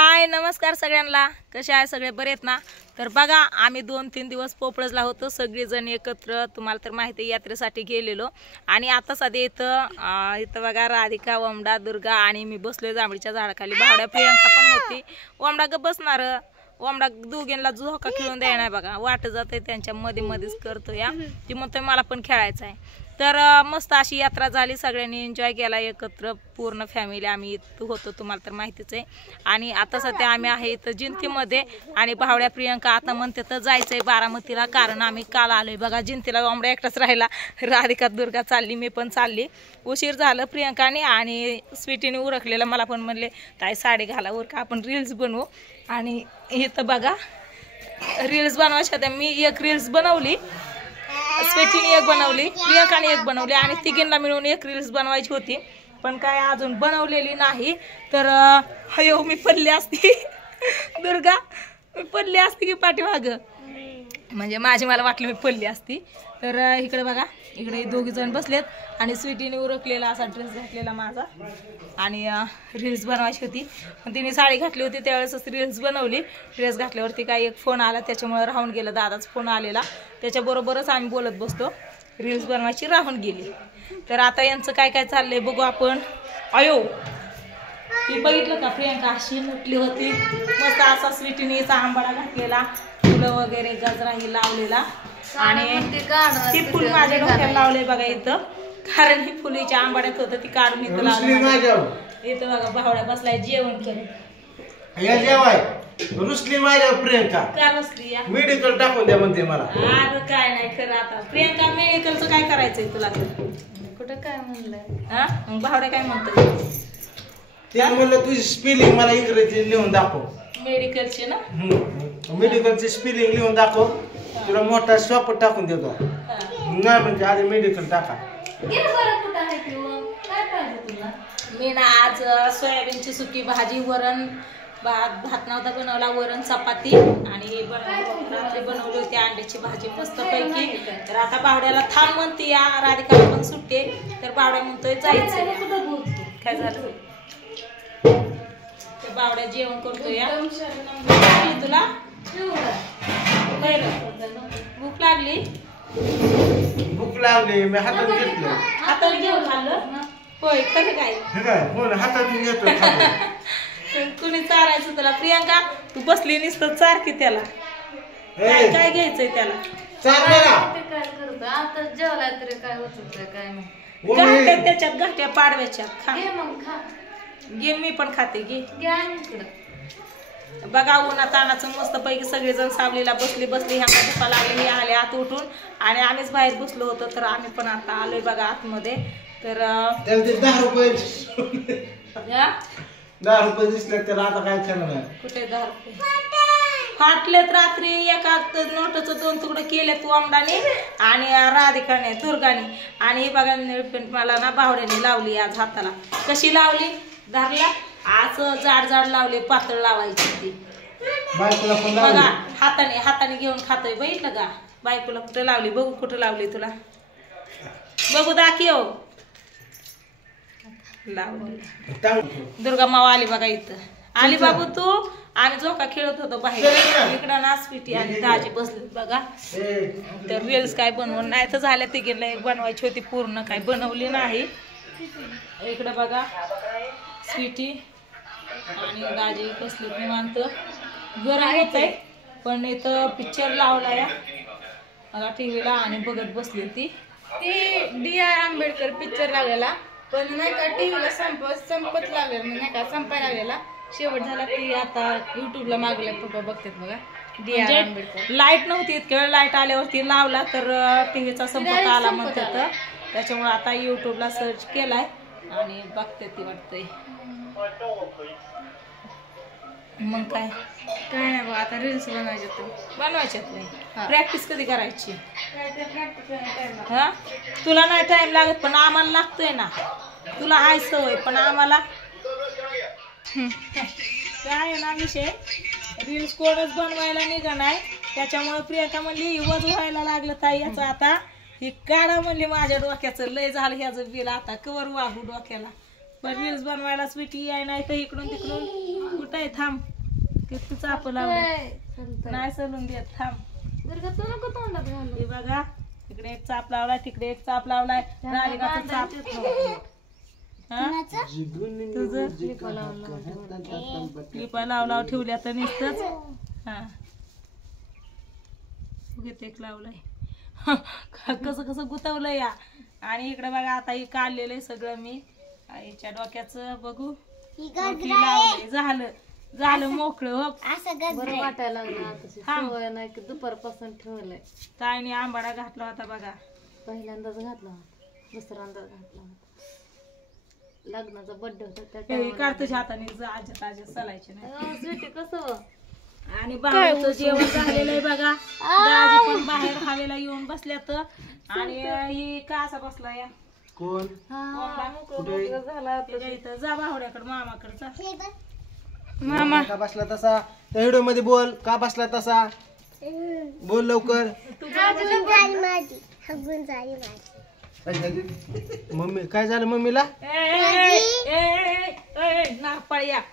हाय नमस्कार सगळ्यांना, कसे आहे सगळे बरे आहेत ना। तर बघा आम्ही 2-3 दिवस पोपळजला होतो, सगळेजण एकत्र, तुम्हाला तर माहिती आहे यात्रेसाठी गेलेलो। आणि आता सध्या इथं बघा राधिका, ओमडा, दुर्गा आणि मी बसलोय जांभळीच्या झाडाखाली। भावड्या प्रियंका पण होती। ओमडा ग बसणार, ओमडा दोघींना झोका खेळून द्याय नाही बघा, वाट जाते त्यांच्या मध्ये मध्येच करतो या, ती म्हणतोय मला पण खेळायचं आहे। तर मस्त अशी यात्रा झाली, सगळ्यांनी एन्जॉय केला एकत्र, पूर्ण फॅमिली आम्ही इथं होतो, तुम्हाला तर माहितीच आहे। आणि आता सध्या आम्ही आहे इथं जिंतीमध्ये, आणि भावड्या प्रियंका आता म्हणते तर जायचंय बारामतीला, कारण आम्ही काल आलोय बघा जिंतीला। ओमडा एकटाच राहिला, राधिका दुर्गा चालली, मी पण चालली, उशीर झालं प्रियंकाने आणि स्वीटीने उरकलेलं। मला पण म्हणले ताई साडी घाला वर का आपण रील्स बनवू। आणि इथं बघा रील्स बनवायच्या होत्या, मी एक रील्स बनवली, स्वीटीने एक बनवली, प्रियंकाने एक बनवली, आणि तिघींना मिळून एक रील्स बनवायची होती, पण काय अजून बनवलेली नाही। तर हयो मी पडली असती दुर्गा, मी पडली असती की पाठीमाग, म्हणजे मला वाटलं मी पडली असती। तर इकडे बघा, इकडे दोघी जण बसलेत आणि स्वीटीने उरकलेला असा ड्रेस घातलेला माझा, आणि रील्स बनवायची होती, पण तिने साडी घातली होती त्यावेळेसच रील्स बनवली। ड्रेस घातल्यावरती काय एक फोन आला, त्याच्यामुळे राहून गेलं, दादाचा फोन आलेला, त्याच्याबरोबरच आम्ही बोलत बसतो, रील्स बनवायची राहून गेली। तर आता यांचं काय काय चाललंय बघू आपण। अयो ती बघितलं का प्रियंका अशी मुटली होती, मस्त असा स्वीटीने आंबाडा घातलेला, फुलं वगैरे गजराही लावलेला, आणि ती फुल माझ्या डोक्याला लावले बघा इथं, कारण ही फुलीच्या आंबाड्यात होतं, ती काढून इथं लावली। इथं बघा भावड्या बसलाय जेवण करत, रुसली माझ्या प्रियंका का रुसली या मेडिकल टाकून द्या म्हणते मला। अरे काय नाही खरं, आता प्रियंका मेडिकलचं काय करायचंय तुला, कुठं काय म्हणलंय हा मग भावड्या काय म्हणतोय, ते म्हणलं तुझी स्पेलिंग मला इंग्रजी लिहून दाखव, मेडिकलची ना, मेडिकलची स्पेलिंग लिहून दाखव, तुला मोठा शॉप टाकून देतो। नाही म्हणजे आधी मेडिकल टाका। मी ना आज सोयाबीनची सुकी भाजी, वरण भात नव्हता बनवला, वरण चपाती, आणि रात्री बनवली होती अंड्याची भाजी मस्त पैकी। तर आता भावड्याला थांब म्हणते या, राधिकाला पण सुट्टे, तर भावड्या म्हणतोय जायचं, काय झालं ते भावड्या जेवण करतोय या, तुला भूक लागली, भूक लागली, मी हातात घेतलं, हाताने घेऊन खाल्लं होय, खरं काय हातात घेतो कुणी चारायचं तुला, प्रियंका तू बसली नुसतं चार की त्याला, काय काय घ्यायचंय त्याला, काय करतो आता जेवला तरी काय होत काय नाही, गाठ्या त्याच्यात गाठ्या पाडव्याच्या खा, घे मग खा, घे मी पण खाते घे। इकडं बघा उन्हा तानाचं मस्त पैकी सगळेजण सावलीला बसली, ह्या धुपा लागले, हे आले आत उठून, आणि आम्हीच बाहेर बसलो होतो, तर आम्ही पण आता आलोय बघा आतमध्ये। तर 10 रुपये 10 रुपये दिसले तर आता काय करणार, कुठे 10 रुपये फाटलेत, रात्री एका नोटाचं 2 तुकडे केलेत ओमडाने आणि राधिकाने दुर्गाने, आणि हे बघा निळपेंट मला ना भावड्याने लावली आज हाताला, कशी लावली धरला, आज जाड लावले, पातळ लावायची ती बघा, हाताने घेऊन खातोय, बघितलं का बायकोला कुठे लावली, बघू कुठे लावली तुला, बघू दाखव लावली। दुर्गा मावा आली बघा इथं, आली बाबू तू, आम्ही झोका खेळत होतो बाहेर, इकडं ना स्वीटी आणि दाजी बसले बघा। तर रील्स काय बनवून नाही तर झाल्या, तिघींना एक बनवायची होती, पूर्ण काय बनवली नाही। इकडं बघा स्वीटी आणि दाजी बसले निवांत, गरम होत आहे, पण इथं पिक्चर लावला या मला टीव्हीला, आणि बघत बसली ती D.R. आंबेडकर पिक्चर लागलेला, पण नाही का टीव्हीला संपत लागलेला, नाही का संपायला लागलेला, शेवट झाला, ती आता युट्यूबला मागल्या पप्पा बघतात बघा। D.R. आंबेडकर लाईट नव्हती, इतक्या वेळ लाईट आल्यावरती लावला तर टीव्हीचा संपत आला म्हणतात, त्याच्यामुळे आता युट्यूबला सर्च केलाय आणि बघते ती वाटतंय। मग काय नाही बघा, आता रील्स बनवायच्यात नाही, प्रॅक्टिस कधी करायची, हा तुला नाही टाइम लागत, पण आम्हाला लागतोय ना, तुला आहे सवय, पण आम्हाला काय ना विषय, रील्स कोणच बनवायला निघा नाही, त्याच्यामुळे प्रियंका म्हणली युवज व्हायला लागलं ताई याचं, आता ही काढा म्हणली माझ्या डोक्याचं, लय झालं ह्याचं बिल, आता कवर वाहू डोक्याला, पण रील्स बनवायला स्वीटी आहे नाही तर इकडून तिकडून कुठं थांब किती चाप लावलं नाही सलून देत थांब हे बघा इकडे एक चाप लावलाय तिकडे एक चाप लावलाय राधिकाचा चाप तुझं लिपा लावला ठेवल्या तर नुसतंच हा एक लावलाय कसं कसं गुतवलंय या आणि इकडे बघा आता हे काढलेलं आहे सगळं मी आईच्या डोक्याचं बघू झालं झालं मोकळं हो बरं वाटायला लागलं नाही की दुपारपासून ठेवलंय ताईने आंबाडा घातला होता बघा पहिल्यांदाच घातला होता दुसऱ्यांदाच घातला होता लग्नाचा बर्थडे होता त्या काढतोच हाताने आज्या ताज्या चलायचे नाही कसं आणि बाहेरचं जेवण झालेलं आहे बघा दाजी पण बाहेर हवेला येऊन बसल्यात आणि ही का असा बसला या कोण झाला जा भावड्याकडे मामाकडचा मामा का बसला तसा त्या व्हिडिओ मध्ये बोल का बसला तसा बोल लवकर मम्मी काय झालं मम्मीला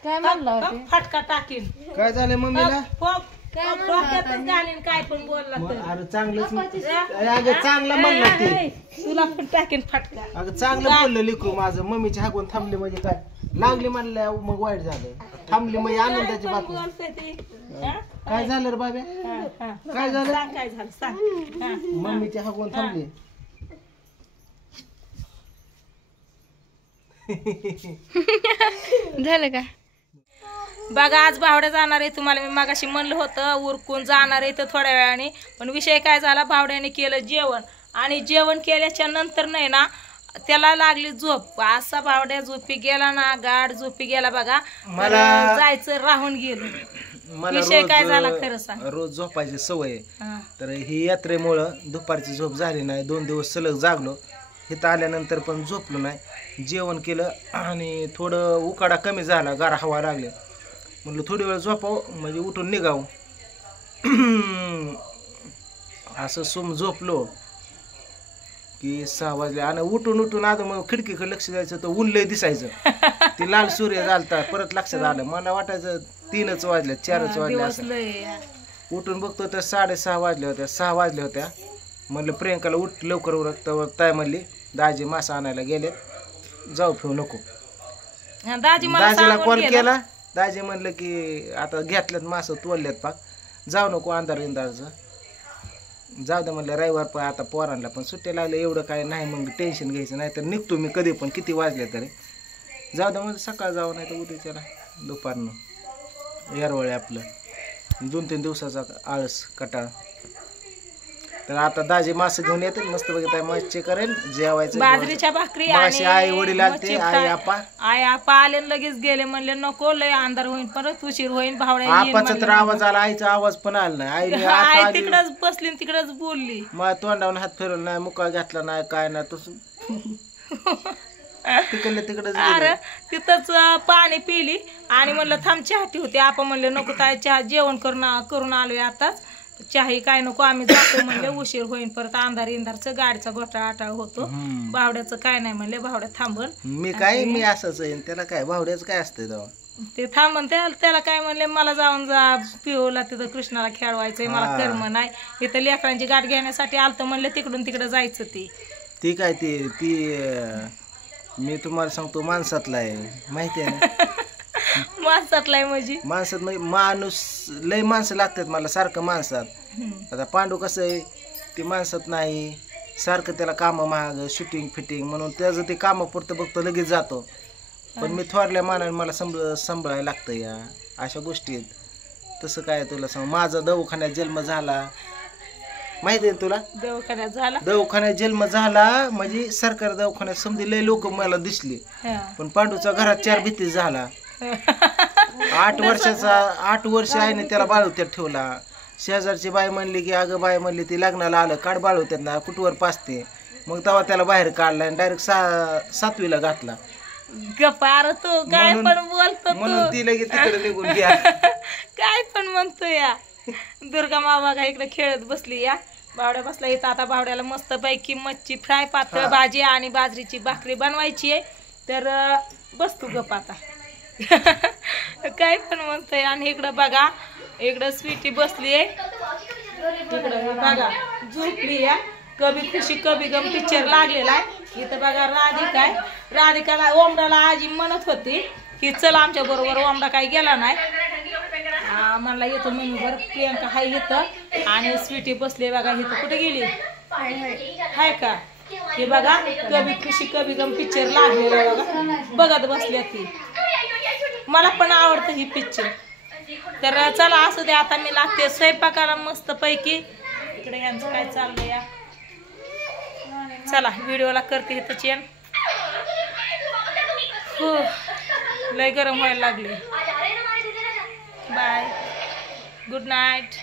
काय म्हणलं फटका टाकीन काय झालं मम्मीला काय पण बोलला अरे चांगलंच अगं चांगला म्हणला ते तुला पण टाकीन फटका अगं चांगलं बोललं लिखू माझं मम्मीची हाकून थांबली म्हणजे काय लागली म्हणलं मग वाईट झालं थांबली म्हणजे आनंदाची बातमी काय झालं रे बाब्या काय झालं काय झालं सांग मम्मीची हाकून थांबली झालं का बघा आज भावड्या जाणार आहे तुम्हाला मी मागाशी म्हणलं होतं उरकून जाणार आहे तर थोड्या वेळाने पण विषय काय झाला भावड्याने केलं जेवण आणि जेवण केल्याच्या नंतर नाही ना त्याला लागली झोप असा भावड्या झोपी गेला ना गाड झोपी गेला बघा मला जायचं राहून गेलं विषय काय झाला खरं सांग रोज झोपायची सवय तर ही यात्रेमुळं दुपारची झोप झाली नाही 2 दिवस सलग जागलो इथं आल्यानंतर पण झोपलो नाही जेवण केलं आणि थोडं उकाडा कमी झाला गार हवा लागले म्हटलं थोडी वेळ झोपावं म्हणजे उठून निघावं असं सुम झोपलो की 6 वाजले आणि उठून आता मग खिडकीकडे लक्ष द्यायचं तर ऊन लय दिसायचं ते लाल सूर्य झालता परत लक्षात आलं मला वाटायचं 3च वाजले 4च वाजले असं उठून बघतो तर 6:30 वाजल्या होत्या 6 वाजल्या होत्या म्हणलं प्रियंकाला उठ लवकर उरकता ताई म्हणली दाजी मासा आणायला गेले जाऊ फिरू नको दाजीला कॉल केला दाजी म्हणलं की आता घेतल्यात मासं तोडल्यात पाक जाऊ नको अंधारचं जाऊ दे म्हणलं रविवार पण आता पोरांना पण सुट्ट्या लागल्या एवढं काय नाही मग टेन्शन घ्यायचं नाही तर निघतो मी कधी पण किती वाजले तरी जाऊ दे म्हणजे सकाळ जावं नाही तर उद्याच्याला दुपारनं येरवळे आपलं 2-3 दिवसाचा आळस कटाळ तर आता दाजी मासे घेऊन येते मस्त बघितलं मच्छी करेल जेवायचं बाजरीच्या भाकरी आई वडील आलते आई आपा आले लगेच गेले म्हणले नको लय अंधार होईल परत उशीर होईल भावड्या आपाचा तर आवाज आला आईचा आवाज पण आला नाही आई तिकडच बसली तिकडच बोलली मग तोंडावून हात फिरवला नाही मुका घातला नाही काय नाही तसं तिकडे अरे तिथंच पाणी पिली आणि म्हणलं थांब चहाटी होती आपण म्हणले नको ताई चहा जेवण करून आलोय आताच चहाही काय नको आम्ही जातो म्हणले उशीर होईन परत अंधारचं गाडीचा घोटाळा होतो भावड्याचं काय नाही म्हणले भावड्या थांबन मी असंच आहे त्याला काय भावड्याचं काय असतंय ते थांबन त्याला काय म्हणले मला जाऊन जा पिओला तिथं कृष्णाला खेळवायचंय मला कर्म नाही इथं लेकरांची गाठ घेण्यासाठी आलतं म्हणले तिकडून तिकडं जायचं ती काय ती मी तुम्हाला सांगतो माणसातला आहे माहिती आहे ना माणसातला म्हणजे माणसात माणूस लय माणसं लागतात मला सारखं माणसात आता पांडू कसं आहे ती माणसात नाही सारखं त्याला कामं महाग शूटिंग फिटिंग म्हणून त्याचं ते कामापुरतं बघतो लगेच जातो पण मी थोरल्या मानाने मला सांभाळायला लागतं या अशा गोष्टी तसं काय तुला सांग माझा दवाखान्यात जन्म झाला माहिती आहे तुला दवाखान्यात जन्म झाला म्हणजे सरकारी दवाखान्यात समजे लय लोक मला दिसले पण पांडूचा घरात 4 भीती झाला 8 वर्ष आईने त्याला बाळवत्यात ठेवला शेजारची बाई म्हणली की अगं बाई म्हणली ती लग्नाला आलं काढ बाळवत्यात ना कुठवर पाचते मग तेव्हा त्याला बाहेर काढला आणि डायरेक्ट 7वीला घातला गप्पार तो काय पण बोलतो म्हणून ती लगेच तिकडे निघून घ्या काय पण म्हणतो या दुर्गा मामा का इकडे खेळत बसली या बावड्या बसला इथं आता बावड्याला मस्त पैकी मच्छी फ्राय पातळ भाजी आणि बाजरीची भाकरी बनवायची आहे तर बसतो गप आता काय पण म्हणतंय. आणि इकडं बघा, इकडं स्वीटी बसली आहे, इकडं बघा झोपली या. कभी खुशी कभी गम पिक्चर लागलेला आहे. इथं बघा राधिकाला ओमराला आजी म्हणत होती की चला आमच्या बरोबर. ओमरा काही गेला नाही, म्हणला येतो मम्मी बरं. प्रियंका हाय इथं आणि स्वीटी बसली बघा. इथं कुठे गेली हाय का? हे बघा कभी खुशी कभी गम पिक्चर लागलेला आहे बघा, बघत बसली ती. मला पण आवडतं ही पिक्चर. तर चला असू दे, आता मी लागते स्वयंपाकाला मस्त पैकी. इकडे यांचं काय चाललंय या. चला व्हिडिओला करते इथं चेन. हो लय गरम व्हायला लागले. Bye, good night.